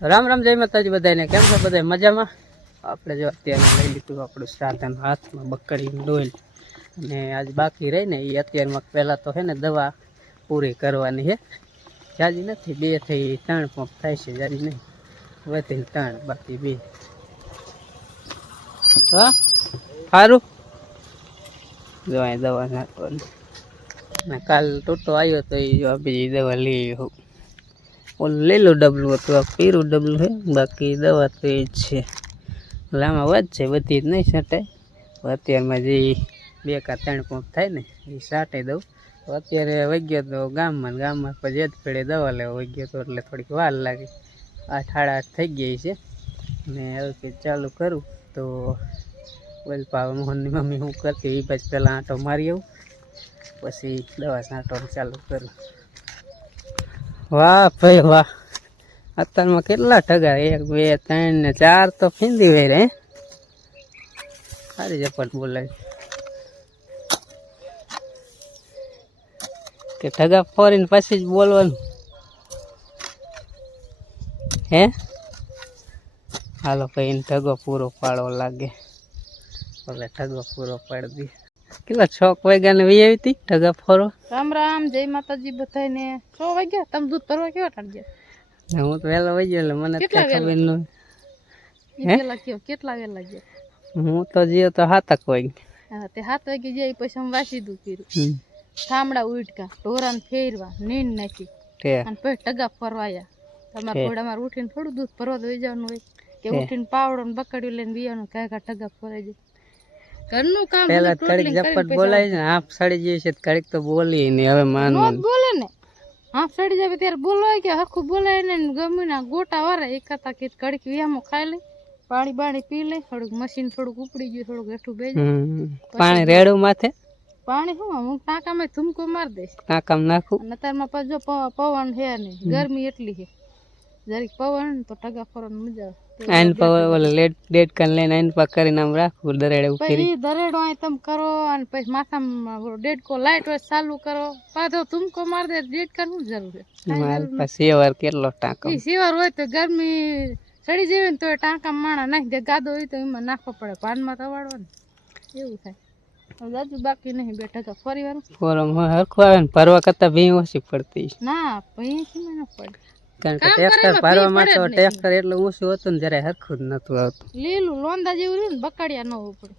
રામ રામ જય માતાજી બધાને કેમ છો બધા મજામાં। આપણે જો અત્યારે લઈ લીધું આપણું સાધન હાથમાં બકડી ડોલ અને આજ બાકી રહી ને એ અત્યારમાં પહેલાં તો છે ને દવા પૂરી કરવાની છે। જાજી નથી, 2 થી 3 પંપ થાય છે, જાજી નહીં, વધીને 3 બાકી 2। હા સારું જો અહીં દવા નાખવાની ને કાલ ટોટો આવ્યો તો એ જો બીજી દવા લઈ આવ્યો। ઓલું લીલું ડબલું હતું, આ પીરું ડબલું છે, બાકી દવા તો એ જ છે। લામાં વધ છે, બધી જ નહીં છાંટાય। અત્યારમાં જે 2 કે 3 પંપ થાય ને એ છાંટી દઉં। તો અત્યારે વગ્યો તો ગામમાં પછી જ પેડે દવા લેવા વગ્યો તો એટલે થોડીક વાર લાગે। 8 સાડા 8 થઈ ગઈ છે ને હવે કંઈક ચાલુ કરું તો ઓલપા મોહનની મમ્મી હું કરતી એ પછી પહેલાં આંટો મારી આવું પછી દવા છાંટવાનું ચાલુ કરું। વાહ ભાઈ વાહ, અત્યારમાં કેટલા ઠગા, 1 2 3 ને 4 તો ફીંદી વે રે। સારી ઝપટ બોલાવી કે ઠગા ફોરીને પછી જ બોલવાનું હે। હાલો ભાઈ એને ઠગો પૂરો પાડવો લાગે, એટલે ઠગો પૂરો પાડી દી। કેટલા 6 વાગ્યાને વી આવી હતી ઠગા ફોરવા। રામ રામ જય માતાજી બધાને। 6 વાગ્યા તમે દૂધ ભરવા કેવા ટાળ્યા? હું તો વહેલો વહી ગયો એટલે મને તો ખબર ન પેલા કયો કેટલા વેલા ગયા? હું તો જીયો તો 7 વાગે। હા તે 7 વાગે જાય પછી અમે વાસી દૂધ કર્યું, ઠામડા ઉઠકા, ઢોરાને ફેરવા, નીંદ નાખી અને પછી ટગા ફરવાયા। તમારે ઘોડામાં ઉઠીને થોડું દૂધ ભરવા દઈ જવાનું હોય કે ઉઠીને પાવડો ને બકડ્યું લઈને બીવાનું કાંઈ ટગા ફરાઈ જાય। ઘરનું કામ પેલા કડીક ઝપટ બોલાય ને આપ સડી જઈએ છે કડીક તો બોલી ને હવે માનવું બોલે ને આપ સડી જાય ત્યારે બોલવાય કે હરખું બોલાય ને ગમે ના ગોટા વારે એક હતા કે કડીક વિયામો ખાઈ લે, પાણી બાણી પી લે, થોડુંક મશીન થોડુંક ઉપડી ગયું, થોડુંક હેઠું બેસી પાણી રેડું માથે પાણી શું હું ટાંકામાં ધૂમકો મારી દઈશ, ટાંકામાં નાખું અને અત્યારમાં પાછો પવન છે નહીં, ગરમી એટલી છે, જરીક પવન તો ટગા ફરવાની મજા આવે। આઈન પર ઓલે ડેડ કન લઈને આઈન પર કરીને આમ રાખું દરેડે ઉતરી પછી દરેડો અહીં તમે કરો અને પછી માથામાં ડેડકો લાઈટ હોય ચાલુ કરો, પાછો ધૂમકો મારી દે ડેડકા શું જરૂર છે? માર પછી વાર કેટલો ટાંકો ઈ સેવાર હોય તો ગરમી સડી જાય ને તો ટાંકામાં માણા નાખી દે, ગાદો હોય તો એમાં નાખવો પડે, પાનમાં તવાડવાનું એવું થાય। દાદુ બાકી નહીં, 2 ટકા ફરી વાર ફોરમ હરખું આવે ને ભરવા કરતા ભી ઓછી પડતી ના ભઈ થી ન પડે, કારણ કે ટ્રેક્ટર ભરવા માટે ટ્રેક્ટર એટલું ઊંચું હતું ને જરા હરખું જ નતું આવતું। લીલું લોંદા જેવું રહ્યું ને બકાડિયા ન ઉપડે,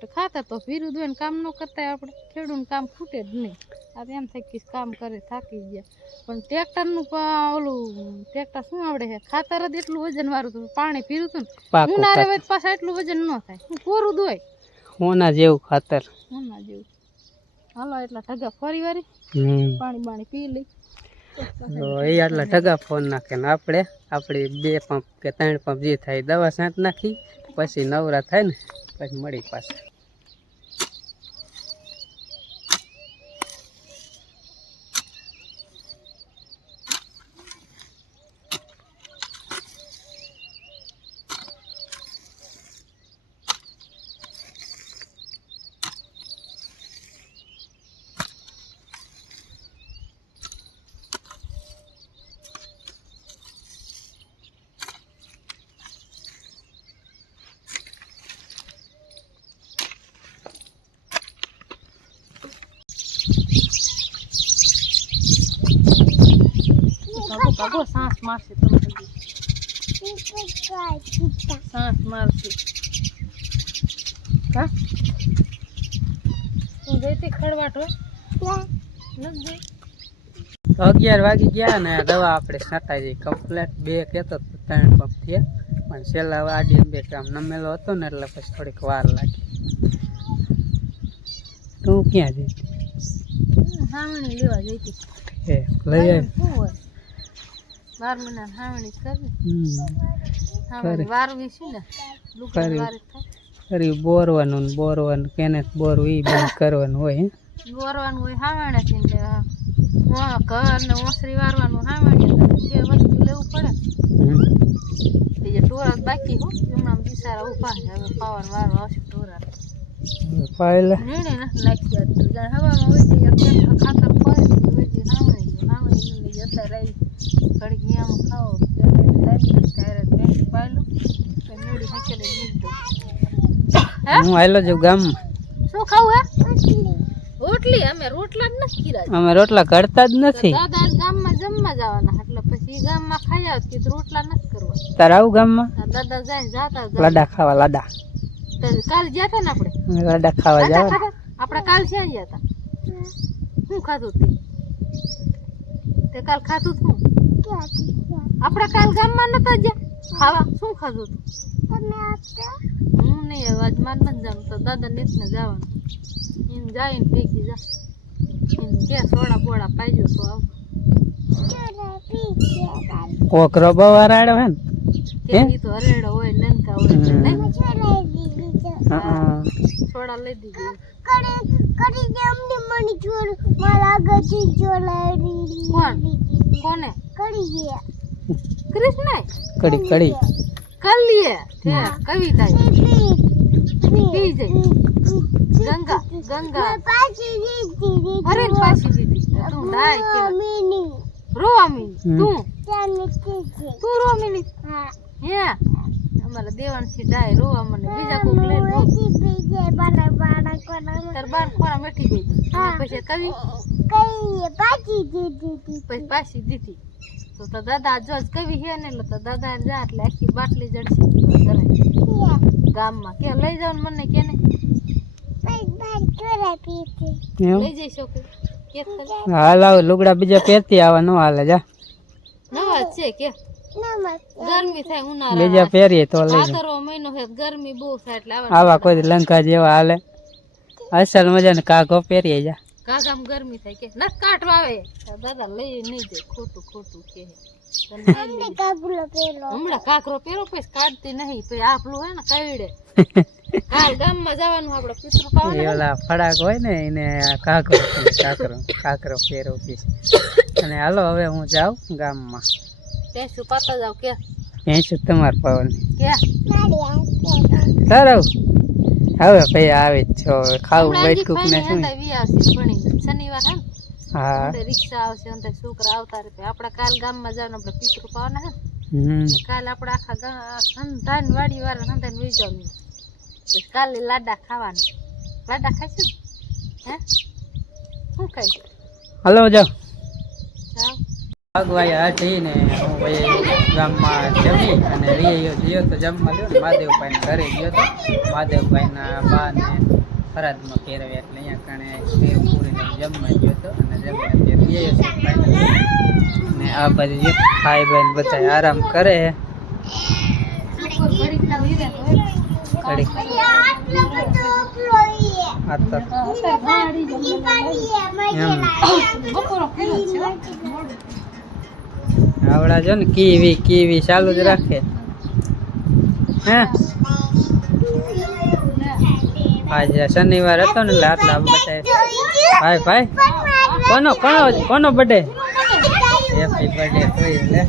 તો ખાતા તો ફીરું દોઈને કામ ન કરતા આપણે ખેડૂત કામ ખૂટે જ નહીં। આ એમ થાય કે કામ કરે થાકી ગયા, પણ ટ્રેક્ટરનું ઓલું ટ્રેક્ટર શું આવડે છે, ખાતર જ એટલું વજન વાળું હતું, પાણી ફીરું હતું ને ઉનાળે હોય પાછા એટલું વજન ન થાય, પૂરું દોય હોના જેવું ખાતર હોના જેવું। હાલો એટલા ઠગા ફરી વારી પાણી બાણી પી લઈ તો એ આટલા ઠગા ફોન નાખે ને આપણે આપણી 2 પંપ કે 3 પંપ જે થાય દવા છાંટ નાખી પછી નવરા થાય ને પછી મળી પાછા। ભાગો સાંસ મારશે તમે સાંસ મારશે કા તું જઈતી ખડવાટ હોય નથી 11 વાગી ગયા ને દવા આપણે છાંટાઈ જઈ કમ્પ્લેટ 2 કહેતો 3 પંપ થયા, પણ છેલ્લા આડી 2 કામ નમેલો હતો ને એટલે પછી થોડીક વાર લાગી। તું ક્યાં જઈ? હાવણી લેવા જઈતી એ લઈ આવ શું હોય 12 મહિના હાવણી કરવી, હાવણી વારવી છે ને લુગડા વારી થાય ફરી બોરવાનું કેને બોરવું ઈ બંધ કરવાનું હોય, બોરવાનું હોય હાવણાથી એટલે ઘર ને ઓસરી વારવાનું હાવણી, 2 વસ્તુ લેવું પડે। એ ટોરા બાકી હો હમણાં બિચારા ઉભા છે, હવે પાવર વારો આવશે ટોરા પાયલા નીણે નથી નાખ્યા તો જાણે હવામાં હોય જાય ખાતર પડે હોય હાવણી અત્યારે ઘડીક નિયમ ખાઓ હું આયલો છું ગામમાં. શું ખાવું હે? રોટલી. અમે રોટલા જ નથી કીધા. અમે રોટલા કરતા જ નથી. દાદા ગામમાં જમવા જવાના એટલે પછી ગામમાં ખાઈ આવ કે રોટલા નથી કરવા. તારે આવું ગામમાં દાદા જાય જાતા લાડા ખાવા લાડા. કાલ ગયા હતા ને આપણે લાડા ખાવા જાવ. આપણે કાલ ક્યાં ગયા હતા? શું ખાધું તે કાલ ખાધું શું? આપણે કાલ ગામમાં નતા ગયા ખાવા. શું ખાધું તું? હું નહીં અવાજ માર નથી જવાનું તો દાદા ને જવાનું એને જાય ને ભેગી જા એને કે સોડા બોડા પાઈજો તો આવ કોકરો બવા રાડે હે કે ઈ તો હરેડો હોય નનકા હોય સોડા લઈ દીધી. કોને? કૃષ્ણ કડી કડી કલીએ કવિતા પી જાય ગંગા ગંગા અરે પાછી દીધી તું ડાય કે રોવામીની તું રોમીની હે અમારા દેવાનસી ડાય રોવા મને બીજા કોક લઈ રો તાર બાર ખોરા મેઠી ગઈ પછી કવિ પછી પાછી દીધી તો દાદા જો કવિ હે ને એટલે તો દાદા જા એટલે આખી બાટલી જડશે ગામમાં કે લઈ જાવ મને કે ને લઈ જઈ શકો કે હાલ આવ લુગડા બીજા પહેરતી આવા નો હાલે જા નવા છે કે ગરમી થાય ઉનાળા બીજા પહેરીએ તો લઈ જા. આતરો મહિનો છે ગરમી બહુ થાય એટલે આવા કોઈ લંકા જેવા હાલે અસલ મજાને કાકો પહેરીએ જા. કાકામ ગરમી થાય કે ન કાઢવા આવે દાદા લઈ નહીં જાય ખોટું ખોટું કે હમણાં કાકરો પહેરો પછી કાઢતી નહીં પછી આપલું હોય ને કઈડે કાલ ગામમાં જવાનું આપણે પિતૃ પાવન ઓલા ફડાક હોય ને એને કાકરો કાકરો પહેરો અને હાલો હવે હું જાઉં ગામમાં. પેસું પાતા જાવ કે ભેંસું તમાર પાવન કે સારું હવે ભાઈ આવે જ છો ખાવું બેઠકું ને શું શનિવાર હે હા રિક્ષા આવશે અંદર છોકરા આવતા રહે આપણે કાલ ગામમાં જવાનું આપણે પિતૃ પાવાના હે કાલ આપણે આખા સંતાન વાડી વાળા સંતાન વહી જવાનું પછી કાલે લાડા ખાવાના લાડા ખાઈશું હે શું ખાઈશું? હાલો જાઓ જાઓ આગવાઈ હાથી ને હું ભાઈ ગામમાં જમી અને રીયો ગયો તો જમવા ગયો ને મહાદેવભાઈના ઘરે ગયો તો મહાદેવભાઈના બા ને ફરાદમાં ફેરવ્યા એટલે અહીંયા કણે ફેર પૂરીને જમવા ગયો તો અને જમ્યા ત્યારે ગયો છે ને આ બાજુ ખાઈ બાઈને બધા આરામ કરે આવડા જો ને કીવી કીવી ચાલુ જ રાખે હે. આજે શનિવાર હતો ને એટલે આટલા બધા ભાઈ ભાઈ કોનો બર્થડે હેપી બર્થડે કોઈ લે.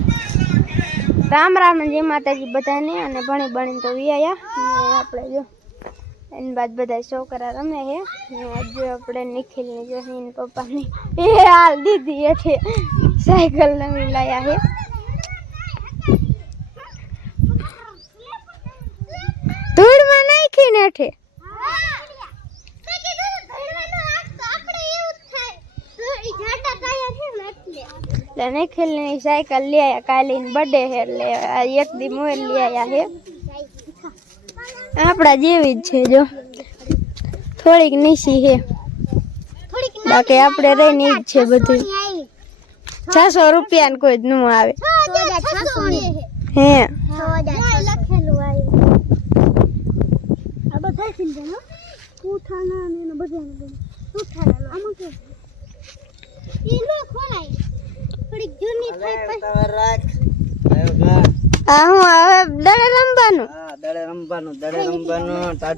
રામ રામ જય માતાજી બધાને અને ભણી ભણીને તો વિયા આપણે જો એની બાદ બધા છોકરા રમે છે આજે આપણે નિખિલની જો એની પપ્પાની એ હાલ દીધી એટલે સાયકલ નવી લાયા છે. ધૂળમાં નાખીને હેઠે એટલે નિખિલની સાયકલ લઈ આવ્યા કાલે બર્થડે છે એટલે એક દી મોર લઈ આવ્યા છે આપણા જેવી જ છે જો થોડીક નીચી છે બાકી આપણે રહીને જ છે બધું 600 રૂપિયા કોઈ જ ન આવે હે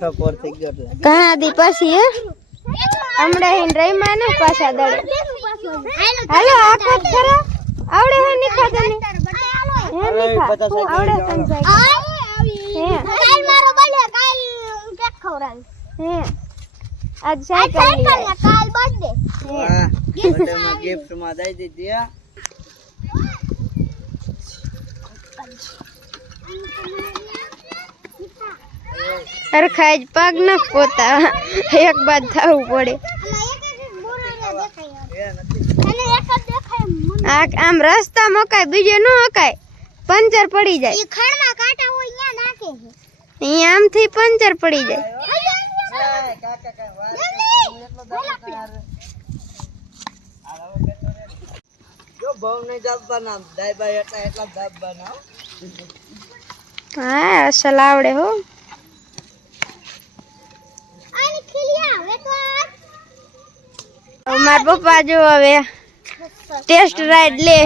ઘણા દી પછી હમણાં રહીમાં ને પાછા દડે હાલો આખો ખરા આવડે હે નિખાતા ને હે નિખા તું આવડે તને સાયકલ હે કાલ મારો બર્થડે કાલ કેક ખવડાવી હે આજ સાયકલ કાલ બર્થડે હે બર્થડે માં ગિફ્ટ માં દઈ દીધી હરખાઈ જ પગ ન પોતા એક બાદ થવું પડે આમ રસ્તા મકાય બીજે ન હકાય પંચર પડી જાય અહીંયા આમથી પંચર પડી જાય હા અસલ આવડે હો મારા પપ્પા જો હવે ટેસ્ટ રાઈડ લે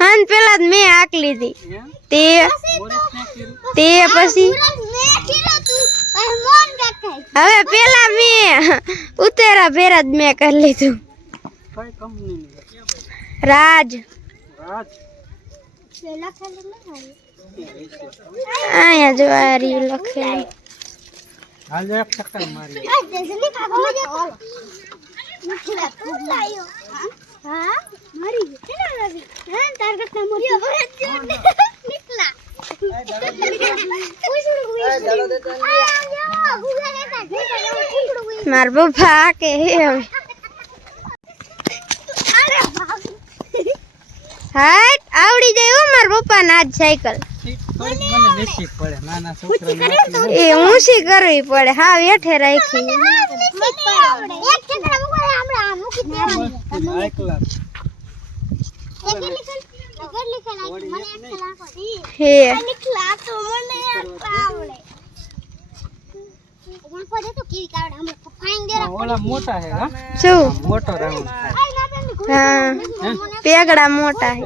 હા પેલા જ મેં આંક લીધી તે પછી હવે પેલા મેં ઉતેરા ભેરા જ મેં કરી લીધું રાજ અહીંયા જો આ રહ્યું લખેલું મારા પપ્પા કે હવે હાટ આવડી જાય હો મારા પપ્પા ના જ સાયકલ એ ઊંચી કરવી પડે હા વેઠે રાખી હે શું હા પેગડા મોટા હે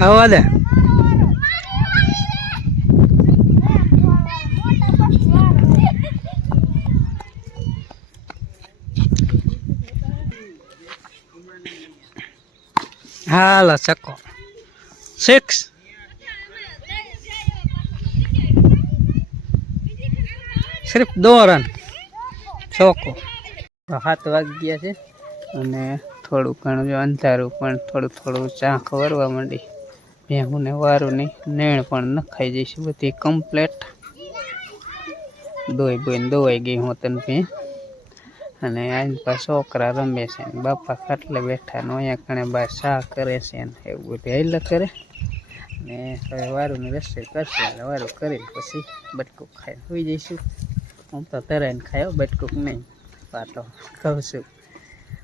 આવા દે હાલો ચકો 6 सिर्फ 2 रन ચોકો 7 વાગી ગયા છે અને થોડું ઘણું જો અંધારું પણ થોડું થોડું ચાંખ વરવા માંડી ભેહું ને વારું નહીં નેણ પણ નખાઈ જઈશ બધી કમ્પ્લેટ દોવાઈ ગઈ હું તને ભે અને આની પાસે છોકરા રમે છે ને બાપા ખાટલે બેઠા ને અહીંયા કણે બા શા કરે છે ને એવું બધું હેલા કરે ને હવે વારુંની રસોઈ કરશે એટલે વારું કરી પછી બટકું ખાઈ હોઈ જઈશું હું તો તરાઈને ખાયો બટકુક નહીં પાતો કહું છું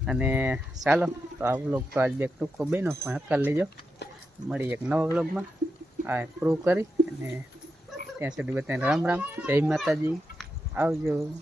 અને ચાલો તો આ વ્લોગ તો આજ બે ટૂંકો બન્યો પણ હકાલ લેજો મળી એક નવા વ્લોગમાં આ પ્રૂવ કરી અને ત્યાં સુધી બધાને રામ રામ જય માતાજી આવજો.